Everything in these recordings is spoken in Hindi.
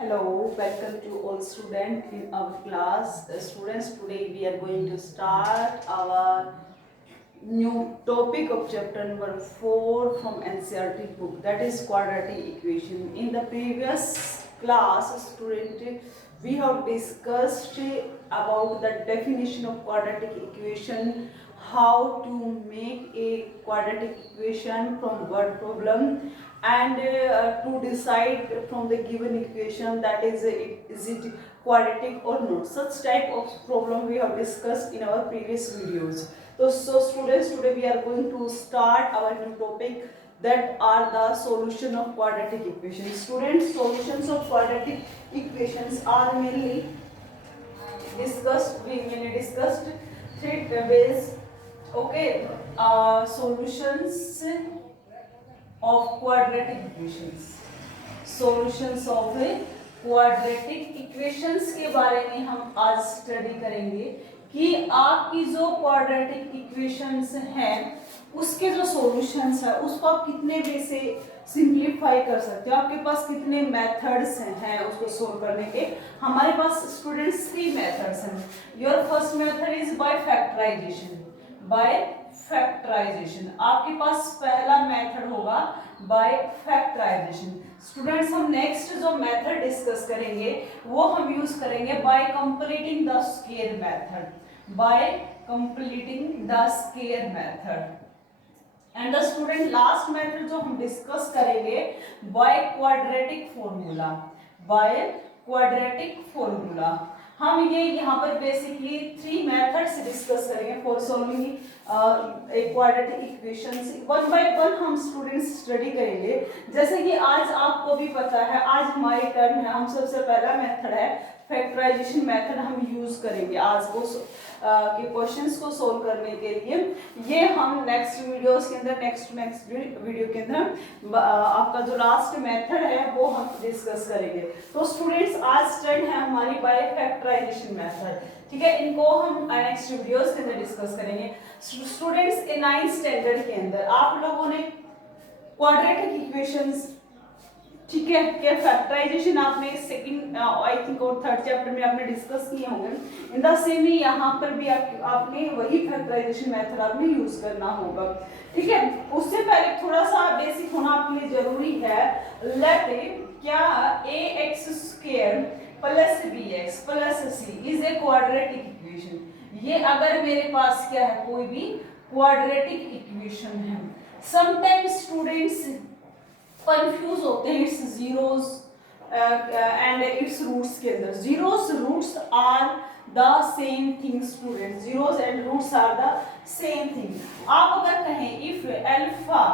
Hello, welcome to all students in our class. Students, today we are going to start our new topic of chapter number 4 from NCERT book, that is quadratic equation. In the previous class, student, we have discussed about the definition of quadratic equation, how to make a quadratic equation from word problem, and to decide from the given equation that is it quadratic or not. Such type of problem we have discussed in our previous videos. So students, today we are going to start our new topic, that are the solution of quadratic equations. Students, solutions of quadratic equations are mainly discussed, we mainly discussed three ways. Okay, solutions of quadratic equations. Solutions of quadratic equations के बारे में हम आज स्टडी करेंगे कि आपकी जो क्वाड्रेटिक इक्वेशंस हैं उसके जो सॉल्यूशंस है उसको आप कितने वे से सिंप्लीफाई कर सकते हो, आपके पास कितने मेथड्स हैं उसको सोल्व करने के। हमारे पास स्टूडेंट्स 3 मेथड्स हैं। Your first method is by factorisation. By factorisation आपके पास पहला मेथड होगा बाय फैक्टराइजेशन। स्टूडेंट्स, हम नेक्स्ट जो मेथड डिस्कस करेंगे वो हम यूज करेंगे by completing the square method. By completing the square method. And the student last method जो हम डिस्कस करेंगे by quadratic formula. By quadratic formula हम ये यहाँ पर बेसिकली 3 मेथड्स डिस्कस करेंगे for solving quadratic equations. One by one हम स्टूडेंट्स स्टडी करेंगे। जैसे कि आज आपको भी पता है, आज हमारी टर्न है, हम सबसे पहला मेथड है फैक्टराइजेशन मेथड हम यूज करेंगे आज वो के क्वेश्चंस को सोल्व करने के लिए। ये हम नेक्स्ट वीडियोस के अंदर नेक्स्ट वीडियो के अंदर आपका जो लास्ट मेथड है वो हम डिस्कस करेंगे। तो स्टूडेंट्स, आज टर्न है हमारी बाय फैक्टराइजेशन मेथड, ठीक है। इनको हम नेक्स्ट वीडियोस के अंदर डिस्कस करेंगे। स्टूडेंट्स, 9th स्टैंडर्ड के अंदर आप लोगों ने क्वाड्रेटिक इक्वेशंस, ठीक है, क्या फैक्टराइजेशन आपने सेकंड आई थिंक और थर्ड चैप्टर में आपने डिस्कस किए होंगे। इन द सेम ही यहाँ पर भी आपने वही फैक्टराइजेशन मेथड आपने यूज करना होगा, ठीक है। उससे पहले थोड़ा सा बेसिक होना आपके लिए जरूरी है। लेट क्या ax² plus bx plus c is a quadratic equation. ये अगर मेरे पास क्या है, कोई भी क्वाड्रेटिक इक्वेशन है। समटाइम्स स्टूडेंट्स कंफ्यूज होते हैं its zeros and its roots के अंदर। Zeros roots are the same thing student, zeros and roots are the same thing. आप अगर कहें if alpha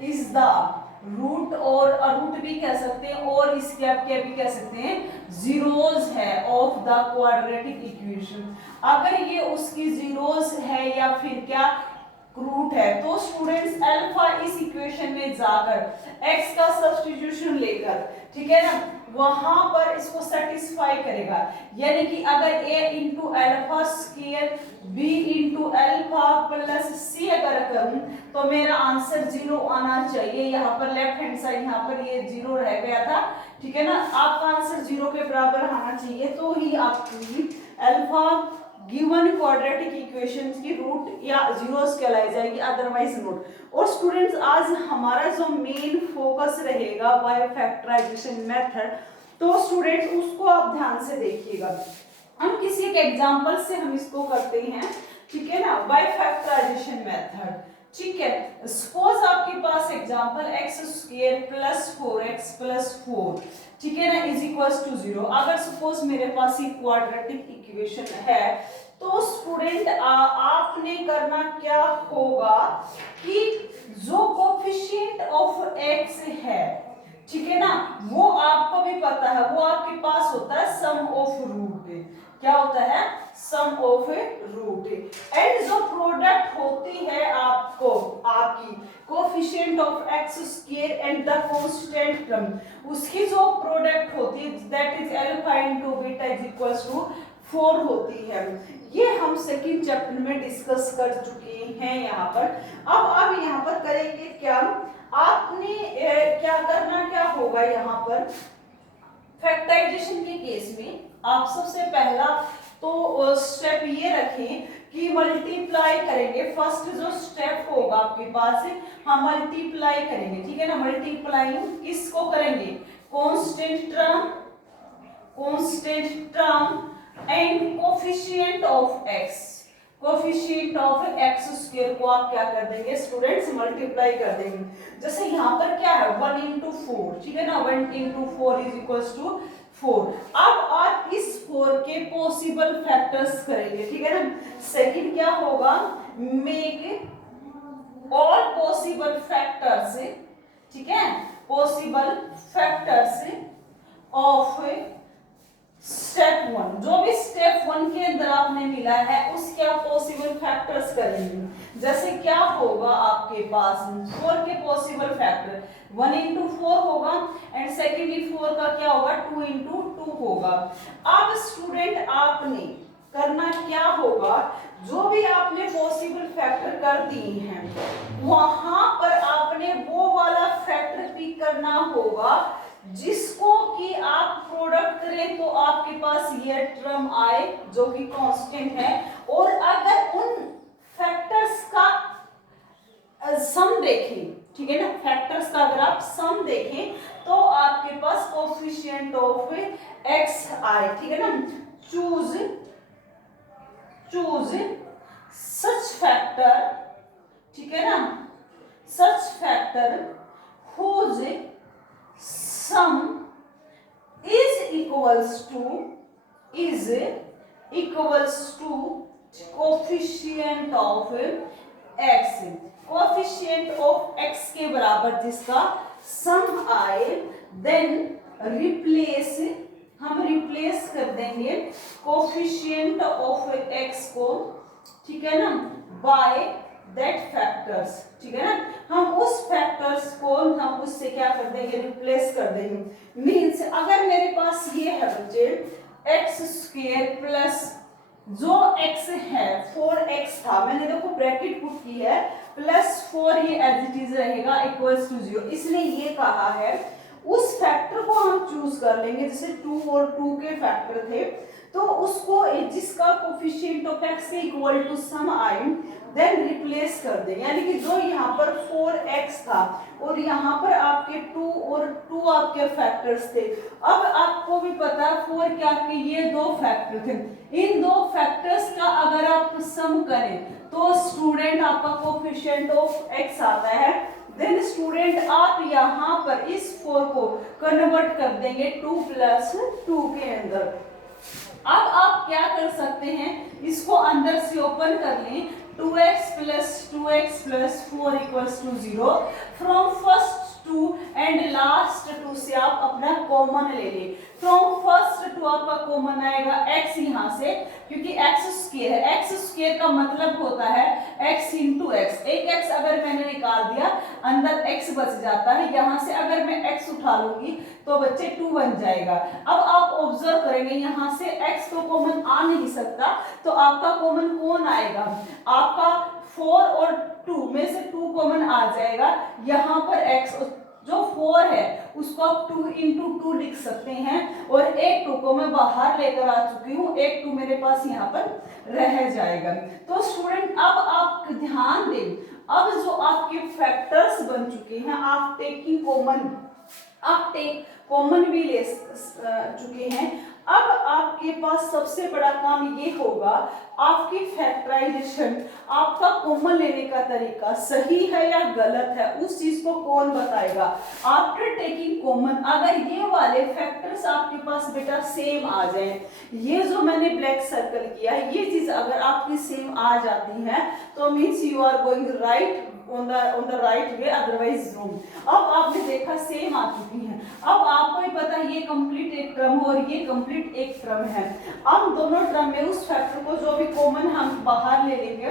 is the root, और रूट भी कह सकते हैं और इसके आप क्या भी कह सकते हैं, जीरोस है ऑफ द क्वाड्रेटिक इक्वेशन। अगर ये उसकी जीरोस है या फिर क्या रूट है, तो स्टूडेंट्स अल्फा इस इक्वेशन में जाकर x का सब्स्टिट्यूशन लेकर, ठीक है ना, वहां पर इसको सेटिस्फाई करेगा। यानी कि अगर a into alpha square b into alpha plus c अगर करूं तो मेरा आंसर 0 आना चाहिए। यहाँ पर लेफ्ट हैंड साइड यहाँ पर ये 0 रह गया था, ठीक है ना, आपका आंसर 0 के बराबर आना चाहिए, तो ही आपकी अल्फा गिवन क्वाड्रेटिक इक्वेशंस की रूट या जीरोस कहलाई जाएगी, अदरवाइज नोट। और स्टूडेंट्स, आज हमारा जो मेन फोकस रहेगा बाय फैक्टराइजेशन मेथड, तो स्टूडेंट्स उसको आप ध्यान से देखिएगा। हम किसी एक एग्जांपल से हम इसको करते हैं, ठीक है ना, बाय फैक्टराइजेशन मेथड, ठीक है। सपोज आपके पास example x² plus 4x plus 4, ठीक है ना, इज इक्वल्स टू 0। अगर सपोज मेरे पास ये क्वाड्रेटिक इक्वेशन है, तो स्टूडेंट आपने करना क्या होगा कि जो कोफिशिएंट ऑफ x है, ठीक है ना, वो आपको भी पता है, वो आपके पास होता है सम ऑफ रूट। क्या होता है, सम ऑफ रूट। एंड जो प्रोडक्ट होती है आपको आपकी coefficient of x² and the constant term, उसकी जो प्रोडक्ट होती है that is alpha into beta is equals to 4 होती है। ये हम सेकंड चैप्टर में डिस्कस कर चुके हैं यहाँ पर। अब आप यहाँ पर करेंगे क्या, आपने क्या करना क्या होगा, यहाँ पर फैक्टराइजेशन के केस में आप सबसे पहला तो स्टेप ये रखें कि मल्टीप्लाई करेंगे। फर्स्ट जो स्टेप होगा आपके पास हम मल्टीप्लाई करेंगे, ठीक है ना। मल्टीप्लाइंग किसको करेंगे, constant term and coefficient of x. Coefficient of x square को आप क्या कर देंगे स्टूडेंट्स, मल्टीप्लाई कर देंगे। जैसे यहाँ पर क्या है 1 into 4, ठीक है ना, 1 into 4 इज इक्वल्स टू 4। अब आप इस 4 के पॉसिबल फैक्टर्स करेंगे, ठीक है ना। सेकंड क्या होगा, मेक ऑल पॉसिबल फैक्टर्स, ठीक है, पॉसिबल फैक्टर्स ऑफ स्टेप 1। जो भी स्टेप 1 के अंदर आपने मिला है उसके आप पॉसिबल फैक्टर्स करेंगे। जैसे क्या होगा आपके पास 4 के पॉसिबल फैक्टर 1 into 4 होगा एंड सेकेंडली 4 का क्या होगा 2 into 2 होगा। अब स्टूडेंट आपने करना क्या होगा, जो भी आपने पॉसिबल फैक्टर कर दिए हैं वहां पर आपने वो वाला फैक्टर पिक करना होगा जिसको कि आप प्रोडक्ट करें तो आपके पास ये टर्म आए जो कि कांस्टेंट है। और अगर उन फैक्टर्स का सम देखें, ठीक है ना, फैक्टर्स का अगर आप सम देखें तो आपके पास कोफिशिएंट ऑफ एक्स आए, ठीक है ना। चूज सच फैक्टर, ठीक है ना, such factor whose sum is equals to coefficient of x, coefficient of x के बराबर जिसका सम आए, देन रिप्लेस, हम रिप्लेस कर देंगे कोफिशिएंट ऑफ x को, ठीक है ना, बाय दैट फैक्टर्स, ठीक है ना। हम उस फैक्टर्स को हम उससे क्या कर देंगे, रिप्लेस कर देंगे। मींस अगर मेरे पास ये है बच्चे एक्स स्क्वायर प्लस जो x है 4x था, मैंने देखो ब्रैकेट पुट की है, प्लस 4 ये एज इट इज रहेगा इक्वल्स टू 0। इसलिए ये कहा है उस फैक्टर को हम चूज कर लेंगे, जैसे 2 और 2 के फैक्टर थे तो उसको जिसका कोफिशिएंट ऑफ x के इक्वल टू सम आए देन रिप्लेस कर दें। यानी कि जो यहाँ पर 4x था और यहाँ पर आपके 2 और 2 आपके फैक्टर्स थे। अब आपको भी पता है 4 के आपके ये 2 फैक्टर थे, इन 2 फैक्टर्स का अगर आप सम करें तो स्टूडेंट आपका कोफिशिएंट ऑफ x आता है। देन स्टूडेंट आप यहाँ पर इस 4 को कन्वर्ट कर देंगे 2 + 2 के अंदर। अब आप क्या कर सकते हैं, इसको अंदर से ओपन कर लें, 2x + 2x + 4 = 0। From first 2 and last 2 से आप अपना कॉमन ले लें। फ्रॉम फर्स्ट 2 आपका कॉमन आएगा x यहाँ से, क्योंकि x स्क्वायर है, x स्क्वायर का मतलब होता है x × x। एक x अगर मैंने निकाल दिया अंदर x बच जाता है, यहाँ से अगर मैं x उठा लूंगी तो बच्चे 2 बन जाएगा। अब आप ऑब्जर्व करेंगे यहाँ से x तो कॉमन आ नहीं सकता, तो आपका कॉमन कौन आएगा, आपका 4 और 2 में से 2 कॉमन आ जाएगा। यहाँ पर x जो 4 है उसको आप 2 × 2 लिख सकते हैं और एक 2 को मैं बाहर लेकर आ चुकी हूँ, एक 2 मेरे पास यहाँ पर रह जाएगा। तो स्टूडेंट अब आप ध्यान दें, अब जो आपके फैक्टर्स बन चुके हैं आप टेकिंग कॉमन, आप कॉमन भी ले चुके हैं। अब आपके पास सबसे बड़ा काम ये होगा, आपकी फैक्टराइजेशन, आपका कॉमन लेने का तरीका सही है या गलत है उस चीज को कौन बताएगा। आफ्टर टेकिंग कॉमन अगर ये वाले फैक्टर्स आपके पास बेटा सेम आ जाए, ये जो मैंने ब्लैक सर्कल किया है ये चीज अगर आपकी सेम आ जाती है तो means you are going right on the right way, otherwise wrong। अब आपने देखा सेम आ चुकी हैं। अब आपको ही पता है ये कंप्लीट एक टर्म और ये कंप्लीट एक टर्म है। अब दोनों टर्म में उस फैक्टर को जो भी कॉमन हम बाहर ले लेंगे,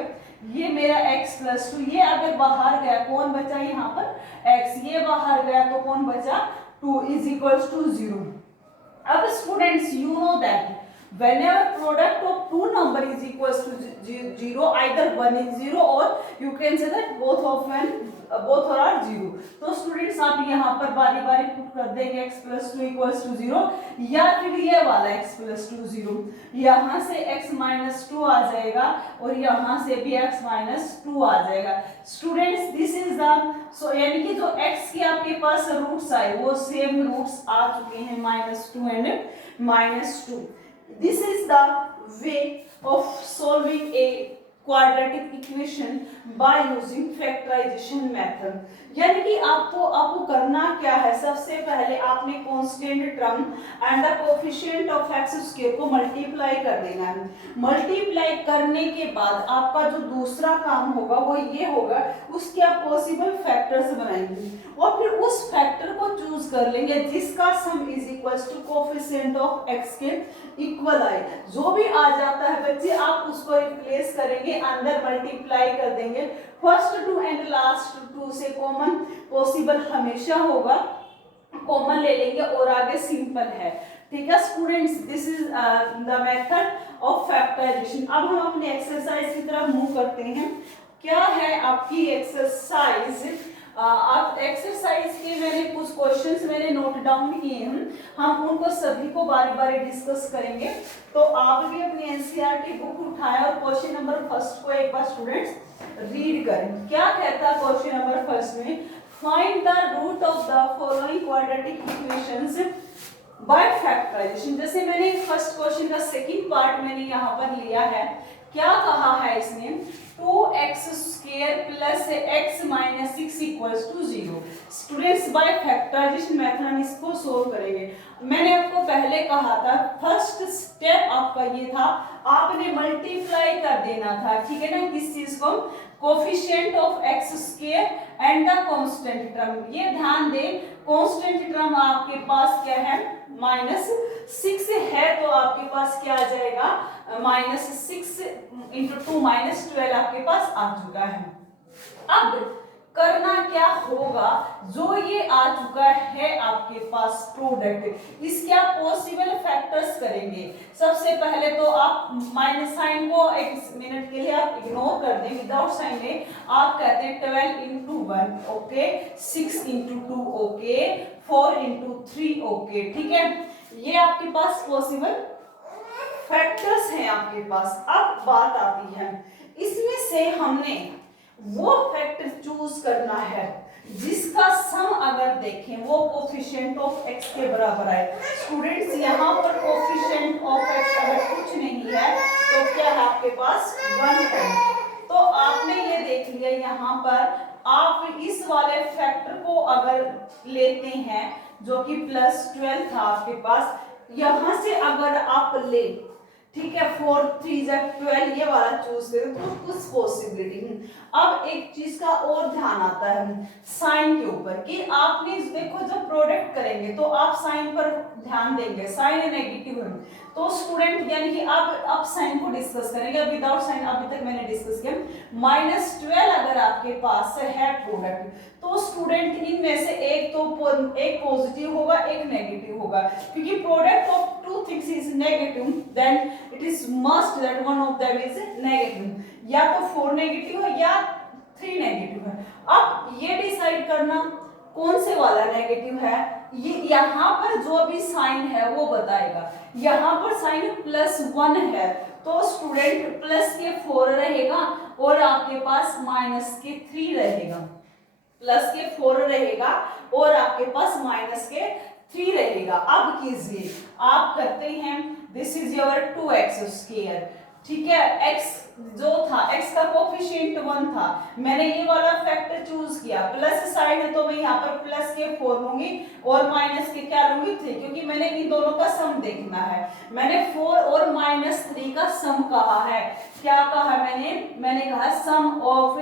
ये मेरा x + 2, ये अगर बाहर गया कौन बचा यहाँ पर x, ये बाहर गया तो कौन बचा 2 = 0। अब students you know that whenever product of two number is equals to 0, either one is 0 or you can say that both are 0. तो स्टूडेंट्स आप यहाँ पर बारी बारी पुट कर देंगे x plus two equals to 0 या फिर ये वाला x प्लस टू 0, यहाँ से x माइनस टू आ जाएगा और यहाँ से भी x माइनस टू आ जाएगा. Students this is the so यानी कि जो x के आपके पास रूट्स आए वो सेम रूट्स आ चुके हैं -2 and -2. This is the way of solving a quadratic equation by using factorization method. यानी कि आपको करना क्या है, सबसे पहले आपने constant term and the coefficient of x square को मल्टीप्लाई कर देना है. मल्टीप्लाई करने के बाद आपका जो दूसरा काम होगा वो ये होगा, उसके आप पॉसिबल फैक्टर्स बनाएंगे और फिर उस फैक्टर को चूज कर लेंगे जिसका sum is equals to coefficient of x के इक्वल आए. जो भी आ जाता है बच्चे आप उसको रिप्लेस करेंगे, अंदर मल्टीप्लाई कर देंगे. First two and last two से कॉमन पॉसिबल हमेशा होगा, कॉमन ले लेंगे और आगे सिंपल है. ठीक है students, this is the method of factorisation. अब हम अपने एक्सरसाइज की तरफ मूव करते हैं. क्या है आपकी एक्सरसाइज? आप एक्सरसाइज के मैंने कुछ क्वेश्चंस मैंने नोट डाउन किए हैं, हम उनको सभी को बारी बारी डिस्कस करेंगे. तो आप भी अपनी एनसीईआरटी बुक उठाएं और क्वेश्चन नंबर फर्स्ट को एक बार स्टूडेंट्स रीड करें. क्या कहता है क्वेश्चन नंबर फर्स्ट में? Find the root of the following quadratic equations by factorisation. जैसे मैंने फर्स्ट क्वेश्चन का सेकंड पार्ट मैंने यहाँ पर लिया है. क्या कहा है इसने? 2x square plus x minus 6 equals to 0. Students by factorisation method हम इसको सोल्व करेंगे. मैंने आपको पहले कहा था फर्स्ट स्टेप आपका ये था, आपने मल्टीप्लाई कर देना था. ठीक है ना, किस चीज को? Coefficient of x square and the constant term. ये ध्यान दें कांस्टेंट टर्म आपके पास क्या है? -6 है, तो आपके पास क्या आ जाएगा? -6 इंटू 2 -12 आपके पास आ चुका है. अब करना क्या होगा? जो ये आ चुका है आपके पास प्रोडक्ट, इसके आप पॉसिबल फैक्टर्स करेंगे. सबसे पहले तो आप माइनस साइन को एक मिनट के लिए आप इग्नोर कर दें, विदाउट साइन में आप कहते हैं 12 into 1 okay, 6 into 2 okay, 4 into 3 okay. ठीक है, ये आपके पास पॉसिबल फैक्टर्स हैं आपके पास. अब बात आती है इसमें से हमने वो फैक्टर चूज करना है जिसका सम अगर देखें वो कोएफिशिएंट ऑफ x के बराबर आए. स्टूडेंट्स यहाँ पर कोएफिशिएंट ऑफ x अगर कुछ नहीं है तो क्या है आपके पास? 1 है. तो आपने ये देख लिया, यहाँ पर आप इस वाले फैक्टर को अगर लेते हैं जो कि +12 था आपके पास, यहाँ से अगर आप ले, ठीक है, 4 3 12 ये वाला चूज करें तो कुछ पॉसिबिलिटी. अब एक चीज का और ध्यान आता है साइन के ऊपर कि आपने देखो जब प्रोडक्ट करेंगे तो आप साइन पर ध्यान देंगे. साइन नेगेटिव है तो स्टूडेंट यानी कि अब साइन को डिस्कस करेंगे. विदाउट साइन अभी तक मैंने डिस्कस किया. -12 अगर आपके पास है प्रोडक्ट तो स्टूडेंट इनमें से एक पॉजिटिव होगा, एक नेगेटिव होगा. क्योंकि product of two things is negative, then it is must that one of them is negative. या तो 4 नेगेटिव है या 3 नेगेटिव है. अब ये डिसाइड करना कौन से वाला नेगेटिव है, ये यहाँ पर जो भी साइन है वो बताएगा. यहाँ पर साइन +1 है तो स्टूडेंट प्लस के 4 रहेगा और आपके पास माइनस के 3 रहेगा. प्लस के 4 रहेगा और आपके पास माइनस के 3 रहेगा. अब कीजिए, आप करते हैं this is your 2x square. ठीक है, x जो था x का कोएफिशिएंट 1 था, मैंने ये वाला फैक्टर चूज किया. प्लस साइड है तो मैं यहाँ पर प्लस के 4 लूंगी और माइनस के क्या लूंगी? 3, क्योंकि मैंने इन दोनों का सम देखना है. मैंने 4 और -3 का सम कहा है. क्या कहा मैंने कहा सम ऑफ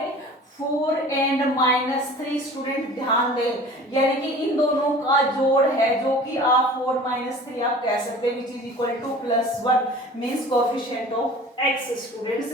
4 एंड -3. स्टूडेंट ध्यान दें, यानी कि इन दोनों का जोड़ है जो कि आप 4 -3 आप कह सकते हैं which is equal to +1 means coefficient of x. Students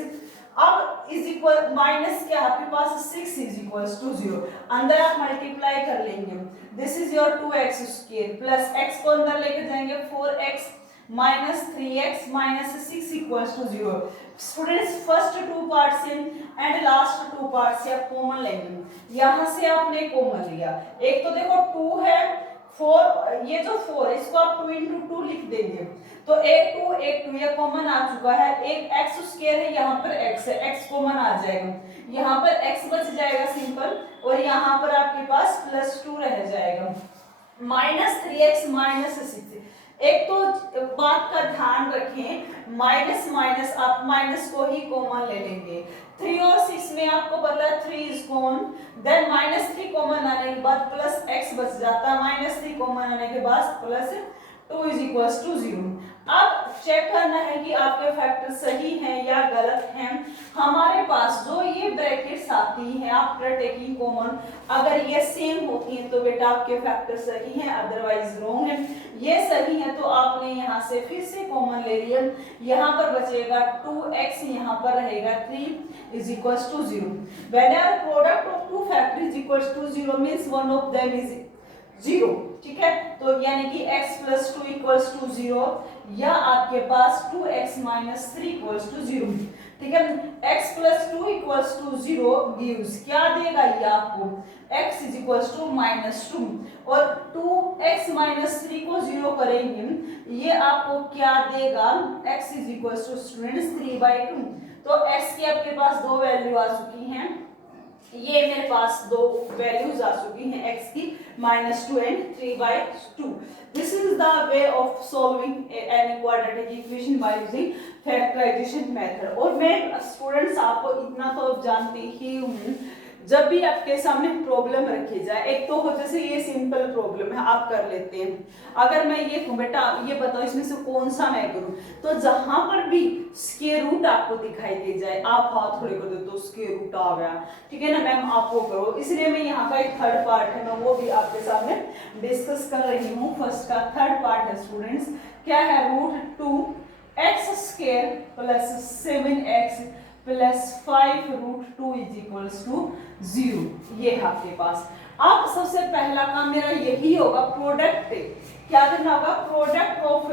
अब इज इक्वल माइनस क्या आपके पास 6 इज इक्वल्स टू 0. अंदर आप मल्टीप्लाई कर लेंगे. This is your 2x square plus x को अंदर लेकर जाएंगे 4x -3x -6 equals to 0। Students first two part से एंड लास्ट टू पार्ट से आप कॉमन लेंगे। यहां से आपने कॉमन लिया, एक तो देखो 2 है, 4, ये जो 4 है इसको आप 2 into 2 लिख देंगे, तो एक 2 ये कॉमन आ चुका है। एक एक्स स्क्वायर है, यहाँ पर एक्स है, एक्स कॉमन आ जाएगा, यहाँ पर एक्स बच जाएगा सिंपल, और यहाँ पर आपके पास +2 रह जाएगा। -3x -6, एक तो बात का ध्यान रखें, माइनस माइनस आप माइनस को ही कॉमन ले लेंगे। 3 और 6 में आपको पता है 3 इज कॉमन, देन -3 कॉमन आने के बाद +x बच जाता है, -3 कॉमन आने के बाद +2 इज इक्वल्स टू 0। अब चेक करना है कि आपके फैक्टर सही हैं या गलत हैं। हमारे पास जो ये ब्रैकेट्स आती हैं आफ्टर टेकिंग कॉमन, अगर ये सेम होती हैं तो बेटा आपके फैक्टर सही हैं, अदरवाइज रॉन्ग है। ये सही है तो आपने यहाँ से फिर से कॉमन ले लिया, यहाँ पर बचेगा 2x, यहाँ पर रहेगा 3 is equals to 0। Whenever product of two factor is equals to 0 means one of them is 0, ठीक है। तो यानी कि x + 2 इक्वल्स टू 0, या आपके पास 2x - 3 इक्वल्स टू 0, ठीक है। x + 2 इक्वल्स टू 0 गिव्स, क्या देगा ये आपको, x इज इक्वल्स टू -2, और 2x - 3 को 0 करेंगे, ये आपको क्या देगा, x is equals to students 3/2। तो x की आपके पास दो वैल्यू आ चुकी हैं, ये मेरे पास दो वैल्यूज आ चुकी हैं x की, -2 and 3/2। This is the way of solving any quadratic equation by using factorisation method. और मैं स्टूडेंट्स आपको इतना तो जानती ही हूँ, जब भी आपके सामने प्रॉब्लम रखी जाए, एक तो हो जैसे ये सिंपल प्रॉब्लम है आप कर लेते हैं, अगर मैं ये बेटा ये बताओ इसमें से कौन सा मैं करूं, तो जहां पर भी स्क्वायर रूट आपको दिखाई दे जाए आप हाथ खड़े कर दो तो स्क्वायर रूट आ गया, ठीक है ना मैम, आपको करो। इसलिए मैं यहाँ का एक थर्ड पार्ट है मैं वो भी आपके सामने डिस्कस कर रही हूँ। फर्स्ट का थर्ड पार्ट है स्टूडेंट्स, क्या है, √2x² + 7x + 5√2 is equals to 0। ये है आपके पास। अब सबसे पहला काम मेरा यही होगा, प्रोडक्ट क्या करना होगा, product of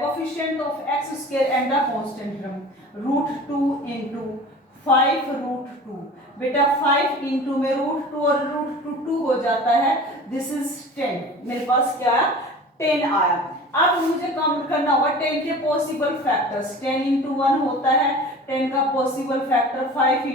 coefficient of x² and the constant term, √2 × 5√2। बेटा 5 इंटू में √2 और √2 हो जाता है, दिस इज 10। मेरे पास क्या है, 10 आया। अब मुझे काउंट करना होगा 10 के पॉसिबल फैक्टर्स, 10 × 1 होता है, 10 का पॉसिबल फैक्टर 5 ×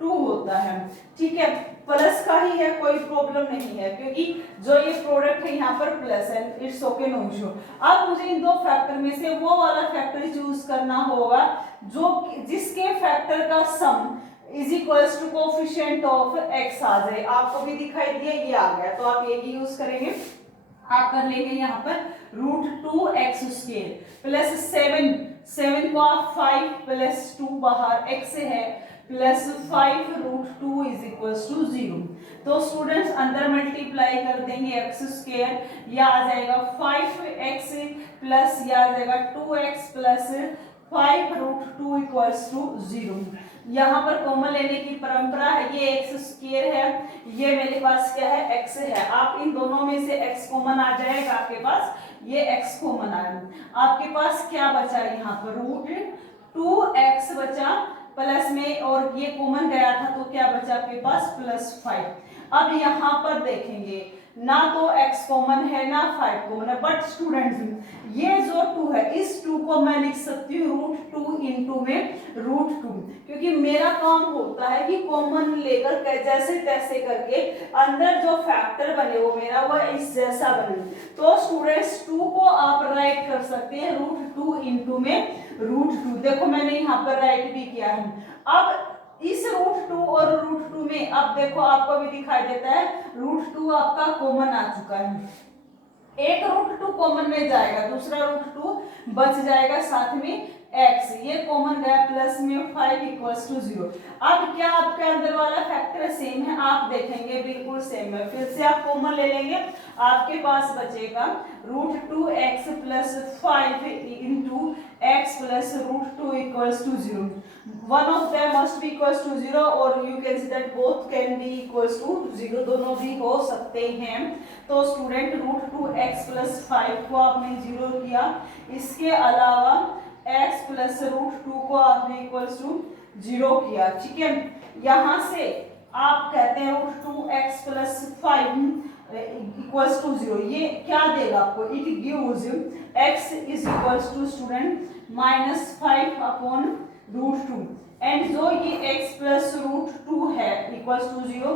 2 होता है, ठीक है। प्लस का ही है, कोई प्रॉब्लम नहीं है, क्योंकि जो ये प्रोडक्ट है यहाँ पर प्लस है, इट्स ओके, नो इशू। अब मुझे इन दो फैक्टर में से वो वाला फैक्टर चूज करना होगा जो जिसके फैक्टर का sum is equals to coefficient of x आ जाए। आपको भी दिखाई दिया, ये आ गया, तो आप यही यूज करेंगे। आप कर लेंगे यहाँ पर √2x² + 7 को आप 5 + 2 बाहर x है +5√2 इज इक्वल्स टू 0। तो स्टूडेंट्स अंदर मल्टीप्लाई कर देंगे x², या आ जाएगा 5x प्लस या आ जाएगा 2x + 5√2 इक्वल्स टू 0। यहाँ पर कॉमन लेने की परंपरा है, ये x² है, ये मेरे पास क्या है, x है। आप इन दोनों में से x कॉमन आ जाएगा, आपके पास ये x कॉमन आया, आपके पास क्या बचा यहाँ पर, √2x बचा प्लस में, और ये कॉमन गया था तो क्या बचा आपके पास, +5। अब यहाँ पर देखेंगे ना तो x कॉमन है ना 5 कॉमन है, बट स्टूडेंट्स ये जो 2 है इस 2 को मैं लिख सकती हूँ √2 इंटू में √2, क्योंकि मेरा काम होता है कि कॉमन लेकर जैसे तैसे करके अंदर जो फैक्टर बने वो मेरा वो इस जैसा बने। तो स्टूडेंट्स 2 को आप राइट कर सकते हैं √2 इंटू में √2। देखो मैंने यहाँ पर राइट भी किया है। अब इस √2 और √2 में अब देखो आपको भी दिखाई देता है √2 आपका कॉमन आ चुका है, एक √2 कॉमन में जाएगा, दूसरा √2 बच जाएगा, साथ में x, ये कॉमन गया, प्लस में 5 इक्वल्स टू 0। अब क्या आपके अंदर वाला फैक्टर सेम है? आप देखेंगे बिल्कुल सेम है। फिर से आप कॉमन ले लेंगे, आपके पास बचेगा √2x plus 5 into x plus √2 equals to 0। One of them must be equals to 0 और you can see that both can be equals to 0, दोनों भी हो सकते हैं। तो स्टूडेंट √2x प्लस 5 को आपने 0 किया, इसके अलावा x प्लस √2 को आपने इक्वल्स टू 0 किया। ठीक है, यहां से आप कहते हैं √2x प्लस 5 इक्वल्स टू 0, ये क्या देगा आपको? It gives x is equals to student -5 upon √2 and जो ये x प्लस √2 है इक्वल्स टू 0,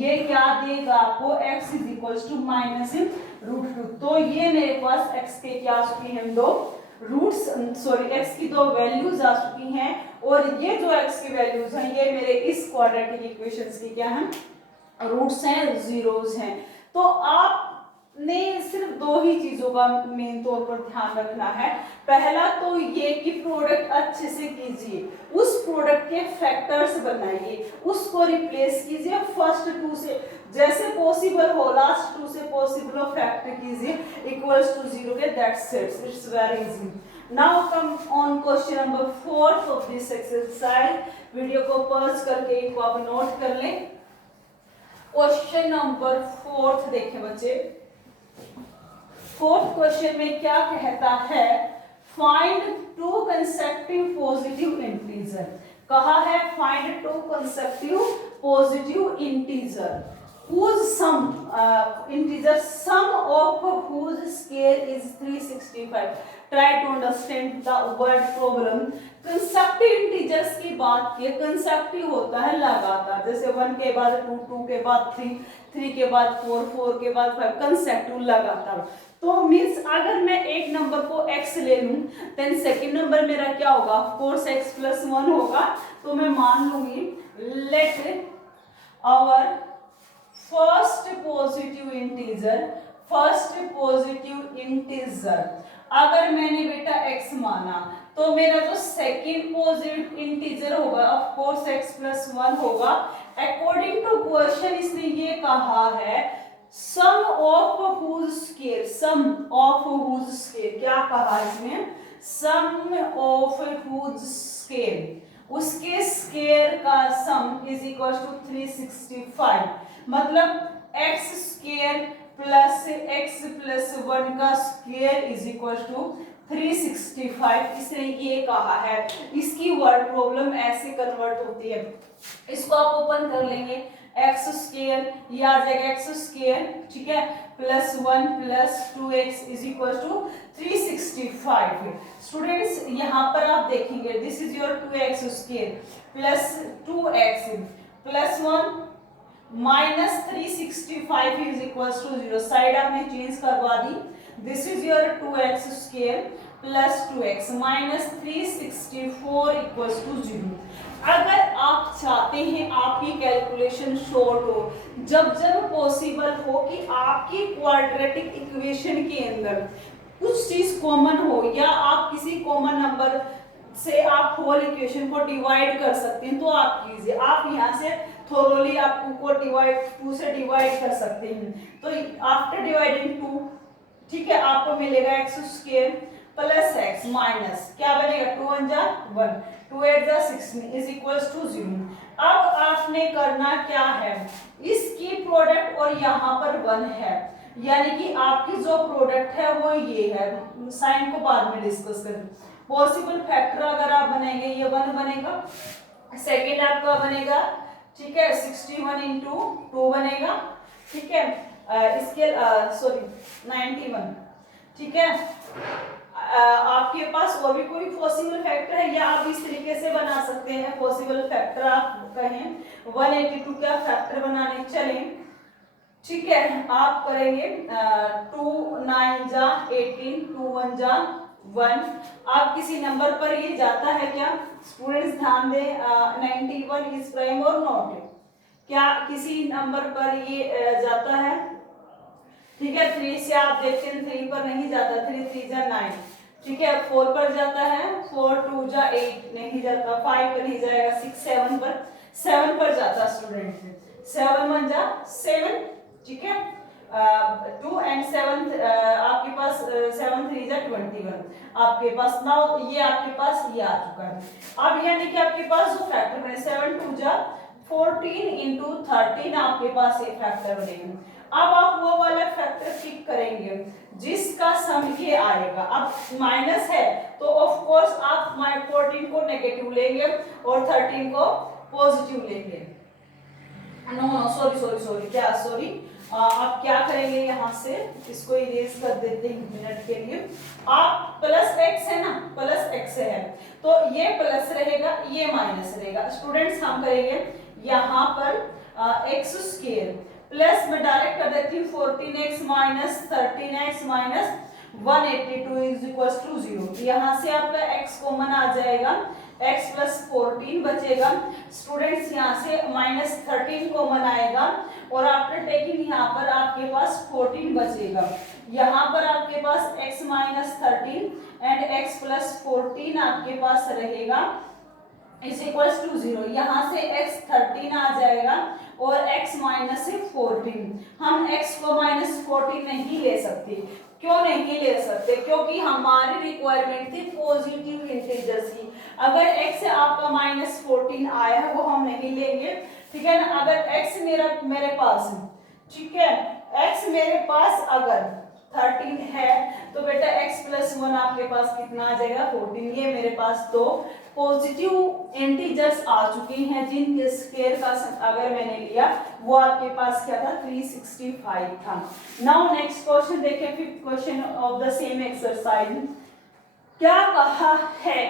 ये क्या देगा आपको? x is equals to -√2। तो ये मेरे पास x के क्या आ चुकी हैं? दो रूट्स, x की दो वैल्यूज आ चुकी हैं और ये जो x की वैल्यूज हैं ये मेरे इस क्वाड्रेटिक इक्वेशंस की क्या हैं? रूट्स हैं, जीरोस हैं। तो आपने सिर्फ दो ही चीजों का मेन तौर पर ध्यान रखना है। पहला तो ये कि प्रोडक्ट अच्छे से कीजिए, उस प्रोडक्ट के फैक्टर्स बनाइए, उसको रिप्लेस कीजिए फर्स्ट टू से, जैसे पॉसिबल हो लास्ट टू से पॉसिबल हो फैक्टर कीजिए इक्वल्स टू 0 के, that's it, it's very easy. Now come on question number 4 of this exercise. Video को पॉज करके इनको आप नोट कर लें। क्वेश्चन नंबर 4 देखें बच्चे। 4th क्वेश्चन में क्या कहता है? Find two consecutive positive integer. कहा है find two consecutive positive integer whose sum integer sum of whose square is 365। try to understand the word problem। Consecutive integers की बात की, कंसेक्टिव होता है लगातार, जैसे 1 के बाद 2, 2 के बाद 3, 3 के बाद 4, 4 के बाद 5, कंसेक्टिव लगातार। तो मीन्स अगर मैं एक नंबर को x ले लूं देन सेकंड नंबर मेरा क्या होगा? ऑफ कोर्स x प्लस 1 होगा। तो मैं मान लूंगी let our first positive integer, अगर मैंने बेटा x माना तो मेरा जो सेकंड पॉजिटिव इंटीजर होगा ऑफ कोर्स x प्लस 1 होगा। अकॉर्डिंग टू क्वेश्चन इसने ये कहा है sum of whose square, sum of whose square, क्या कहा इसमें? सम ऑफ हुज स्क्वायर, उसके स्क्वायर का सम इज इक्वल टू 365। मतलब x square plus x plus 1 का स्क्वायर इज इक्वल टू 365, इसने ये कहा है। इसकी वर्ड प्रॉब्लम ऐसे कन्वर्ट होती है, इसको आप ओपन कर लेंगे, x स्क्वायर ये आ जाएगा x स्क्वायर, ठीक है, plus 1 plus 2x is equal to 365। Students यहाँ पर आप देखेंगे this is your 2x square plus 2x plus 1 minus 365 is equal to 0, side आपने चेंज करवा दी। This is your 2x square plus 2x minus 364 equal to 0। अगर आप चाहते हैं आपकी कैलकुलेशन शॉर्ट हो, जब पॉसिबल हो कि आपकी क्वाड्रेटिक इक्वेशन के अंदर कुछ चीज कॉमन हो या आप किसी कॉमन नंबर से आप होल इक्वेशन को डिवाइड कर सकते हैं, तो आप कीजिए। आप यहाँ से थोरोली आप 2 को डिवाइड 2 से डिवाइड कर सकते हैं। तो आफ्टर डिवाइडिंग 2, ठीक है, आपको मिलेगा x square plus x minus क्या बनेगा 2 1 जा 1 2 8 जा 16 इज इक्वल्स टू 0। अब आपने करना क्या है, इसकी प्रोडक्ट और यहाँ पर 1 है, यानी कि आपकी जो प्रोडक्ट है वो ये है। साइन को बाद में डिस्कस करें। पॉसिबल फैक्टर अगर आप बनाएंगे ये 1 बनेगा, सेकेंड आपका बनेगा, ठीक है, 61 इंटू 2 बनेगा, ठीक है, इसके सॉरी 91, ठीक है। आपके पास और भी कोई पॉसिबल फैक्टर है या आप इस तरीके से बना सकते हैं पॉसिबल फैक्टर, आप कहें 182 का फैक्टर बनाने चलें, ठीक है, आप करेंगे 2 9 जा 18 2 1 जा 1। आप किसी नंबर पर ये जाता है क्या? स्टूडेंट्स ध्यान दें, 91 इज प्राइम और नॉट, क्या किसी नंबर पर ये जाता है? ठीक है, 3 से आप देखते हैं 3 पर नहीं जाता, 3 3 जा 9, ठीक है, 4 पर जाता है, 4 2 जा 8 नहीं जाता, 5 पर नहीं जाएगा, 6 7 पर जाता स्टूडेंट, 7 1 जा 7, ठीक है, 2 एंड 7 आपके पास 7 3 जा 21 आपके पास। नाउ ये आपके पास ये आ चुका है। अब यानी कि आपके पास जो फैक्टर बने 7 2 जा 14 इंटू 13 आपके पास एक फैक्टर बनेगा। अब आप वो वाला फैक्टर पिक करेंगे जिसका सम ये आएगा। अब माइनस है तो ऑफ कोर्स आप 14 को नेगेटिव लेंगे और 13 को पॉजिटिव लेंगे। नो सॉरी क्या सॉरी आप क्या करेंगे, यहाँ से इसको इरेज कर देते हैं मिनट के लिए। आप प्लस एक्स है ना, प्लस एक्स है तो ये प्लस रहेगा, ये माइनस रहेगा। स्टूडेंट्स हम करेंगे यहाँ पर एक्स स्क्वायर प्लस में डायरेक्ट कर देती हूँ 14x minus 13x minus 182 is equal to 0। यहाँ से आपका x कॉमन आ जाएगा, x प्लस 14 बचेगा। स्टूडेंट्स यहाँ से माइनस 13 कॉमन आएगा और आफ्टर टेकिंग यहाँ पर आपके पास 14 बचेगा। यहाँ पर आपके पास x minus 13 and x plus 14 आपके पास रहेगा इज इक्वल टू 0। यहाँ से x 13 आ जाएगा और x माइनस 14। हम x को माइनस 14 नहीं ले सकते। क्यों नहीं ले सकते? क्योंकि हमारी रिक्वायरमेंट थी पॉजिटिव इंटीजर्स की। अगर x से आपका माइनस 14 आया है वो हम नहीं लेंगे, ठीक है ना। अगर x मेरे पास, ठीक है, x मेरे पास अगर 13 है तो बेटा x प्लस 1 आपके पास कितना आ जाएगा 14। ये मेरे पास तो पॉजिटिव इंटीजर्स आ चुकी हैं जिनके स्क्वायर का अगर मैंने लिया वो आपके पास क्या था 365 था। नाउ नेक्स्ट क्वेश्चन देखिए, fifth question of the same exercise. क्या कहा है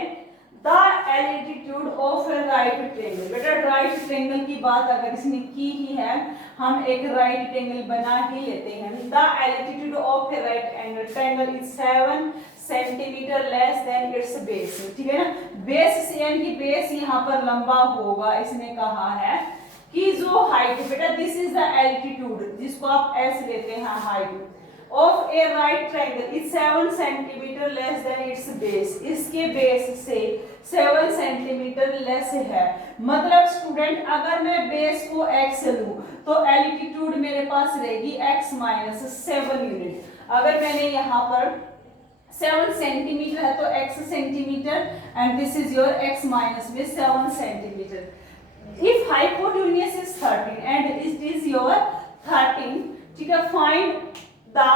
the altitude of A right triangle. बेटा राइट ट्रायंगल की बात अगर इसने की ही है हम एक राइट ट्रायंगल बना ही लेते हैं। The altitude of A right triangle is 7 centimetre less than it's base, ठीक है ना। बेस से यानी कि बेस यहाँ पर लंबा होगा। इसने कहा है कि जो हाइट, बेटा दिस इज द एल्टीट्यूड जिसको आप एस लेते हैं height of A right triangle is 7 centimetre less than it's base. इसके बेस से 7 सेंटीमीटर लेस है। मतलब स्टूडेंट अगर मैं बेस को x लूं तो एल्टीट्यूड मेरे पास रहेगी x माइनस 7 यूनिट। अगर मैंने यहाँ पर 7 सेंटीमीटर है तो x centimetre and this is your x minus में 7 centimetre. If hypotenuse is 13 and it is your 13, ठीक है, find the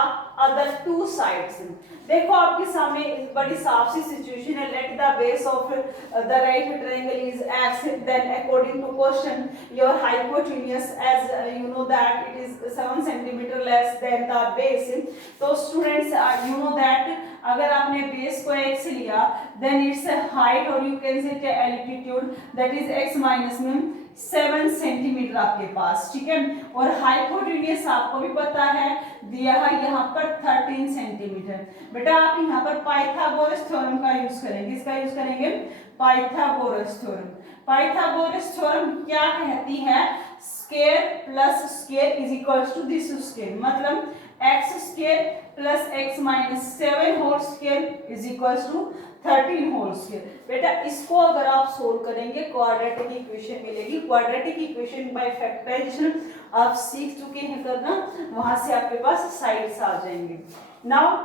other two sides। देखो आपके सामने बड़ी साफ सी सिचुएशन है। Let the base of the right triangle is x, then according to question your hypotenuse as you know that it is 7 centimeter less than the base। तो स्टूडेंट्स you know that अगर आपने बेस को x लिया then its height or you can say altitude that is x minus में 7 सेंटीमीटर आपके पास, ठीक है। और हाइपोटेन्यूज आपको भी पता है दिया है यहाँ पर 13 सेंटीमीटर। बेटा आप यहाँ पर पाइथागोरस थ्योरम का यूज करेंगे। इसका यूज करेंगे पाइथागोरस थ्योरम। पाइथागोरस थ्योरम क्या कहती है, square plus square is equal to this square. मतलब x square plus x minus 7 whole square is equal to 13 whole square. बेटा इसको अगर आप सोल्व करेंगे क्वाड्रेटिक इक्वेशन मिलेगी। क्वाड्रेटिक इक्वेशन बाय फैक्टराइजेशन आप सीख चुके हैं करना, वहां से आपके पास साइड्स आ जाएंगे। Now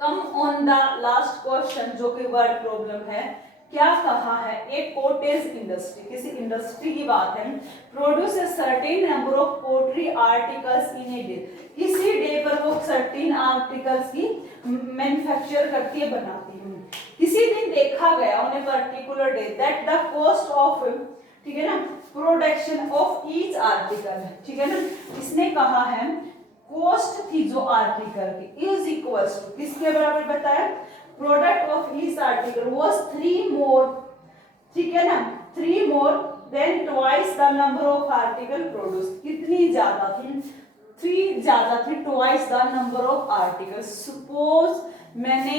come on the last question जो कि वर्ड प्रॉब्लम है। क्या कहा है, एक कॉटेज इंडस्ट्री, किसी इंडस्ट्री की बात है, produce a certain number of pottery articles in a day. किसी डे पर वो सर्टेन आर्टिकल्स की मैन्युफैक्चर करती है, बनाती है। किसी दिन देखा गया on a particular day that the cost of, ठीक है ना, प्रोडक्शन ऑफ ईच आर्टिकल, ठीक है ना। इसने कहा है कॉस्ट थी जो आर्टिकल की इज इक्वल्स टू किसके बराबर बताया, product of each article was 3 मोर, ठीक है ना, 3 more than twice the number of article produce. कितनी ज्यादा थी, 3 ज्यादा थी, twice the number of article. Suppose मैंने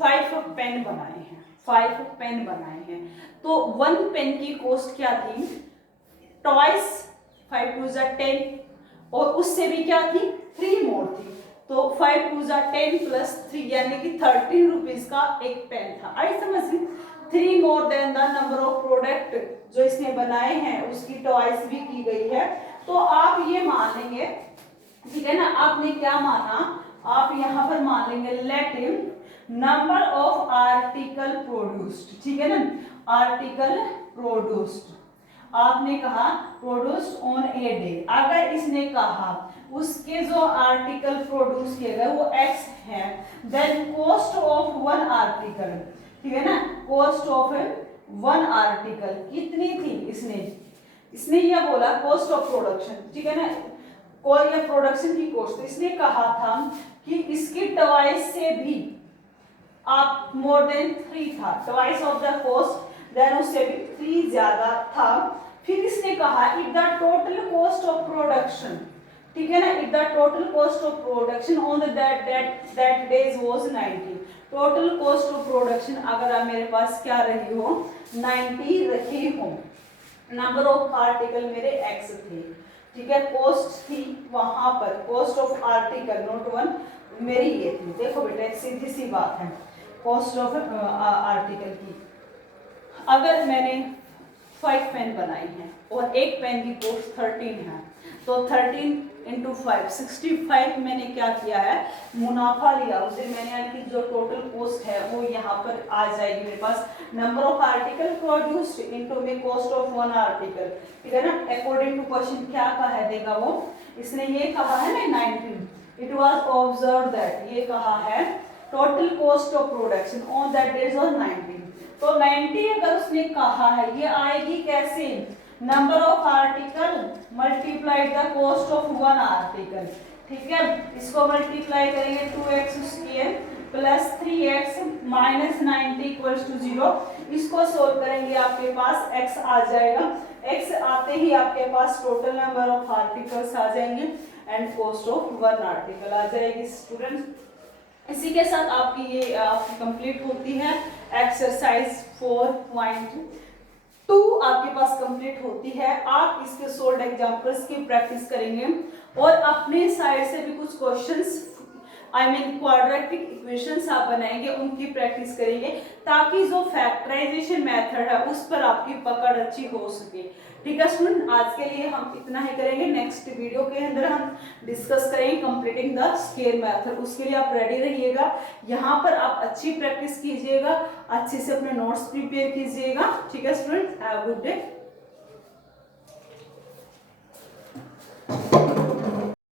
5 पेन बनाए हैं, 5 पेन बनाए हैं तो 1 पेन की कॉस्ट क्या थी, ट्वाइस 5 2 10 और उससे भी क्या थी 3 मोर थी। तो 5 टू जा 10 प्लस 3 यानी कि 13 रुपीज का एक पेन था। आई समझ में? 3 more than the number of product जो इसने बनाए हैं उसकी ट्वाइस भी की गई है। तो आप ये मान लेंगे, ठीक है ना, आपने क्या माना, आप यहाँ पर मान लेंगे let number of article produced, ठीक है ना, आर्टिकल प्रोड्यूस्ड, आपने कहा प्रोड्यूस्ड ऑन ए डे, अगर इसने कहा उसके जो आर्टिकल प्रोड्यूस किए गए वो x है, then cost of one article, ठीक है ना, कॉस्ट ऑफ वन आर्टिकल कितनी थी, इसने ये बोला कॉस्ट ऑफ प्रोडक्शन, ठीक है ना, कोई या प्रोडक्शन की कॉस्ट, इसने कहा था कि इसकी ट्वाइस से भी आप मोर देन 3 था, twice of the cost, then उससे भी 3 ज्यादा था। फिर इसने कहा if the total cost of production, ठीक है ना, if the total cost of production on that days was 90, total cost of production अगर आप मेरे पास क्या रही हो 90 रही हो, नंबर ऑफ आर्टिकल मेरे x थे, ठीक है, कॉस्ट थी वहां पर, cost of article note one मेरी ये थी, देखो बेटा सीधी सी बात है, कॉस्ट ऑफ आर्टिकल की अगर मैंने 5 पेन बनाई हैं और एक पेन की कॉस्ट 13 है, तो 13 इंटू 5 65 मैंने क्या किया है मुनाफा लिया उसे मैंने, यानी कि जो टोटल कॉस्ट है वो यहाँ पर आ जाएगी मेरे पास, number of article produced into में कॉस्ट ऑफ वन आर्टिकल, ठीक है ना, अकॉर्डिंग टू क्वेश्चन क्या कहा देगा वो, इसने ये कहा है ना 19, इट वाज ऑब्जर्व दैट, ये कहा है total cost of production on that days was 90, तो 90 अगर उसने कहा है ये आएगी कैसे, number of article multiply the cost of one article, ठीक है, इसको मल्टीप्लाई करेंगे 2x square plus 3x minus 90 equals to 0, इसको सोल्व करेंगे आपके पास x आ जाएगा, x आते ही आपके पास टोटल नंबर ऑफ आर्टिकल्स आ जाएंगे and cost of one article आ जाएगी। स्टूडेंट्स, इसी के साथ आपकी ये आपकी कंप्लीट होती है एक्सरसाइज 4.2 आपके पास कंप्लीट होती है। आप इसके सोल्ड एग्जांपल्स की प्रैक्टिस करेंगे और अपने साइड से भी कुछ क्वेश्चंस क्वाड्रेटिक इक्वेशंस आप बनाएंगे, उनकी प्रैक्टिस करेंगे ताकि जो फैक्टराइजेशन मेथड है उस पर आपकी पकड़ अच्छी हो सके। ठीक है स्टूडेंट, आज के लिए हम इतना ही करेंगे, नेक्स्ट वीडियो के अंदर हम डिस्कस करेंगे कंप्लीटिंग द स्केल मेथड, उसके लिए आप रेडी रहिएगा। यहाँ पर आप अच्छी प्रैक्टिस कीजिएगा, अच्छे से अपने नोट्स प्रिपेयर कीजिएगा। ठीक है student, have a good day.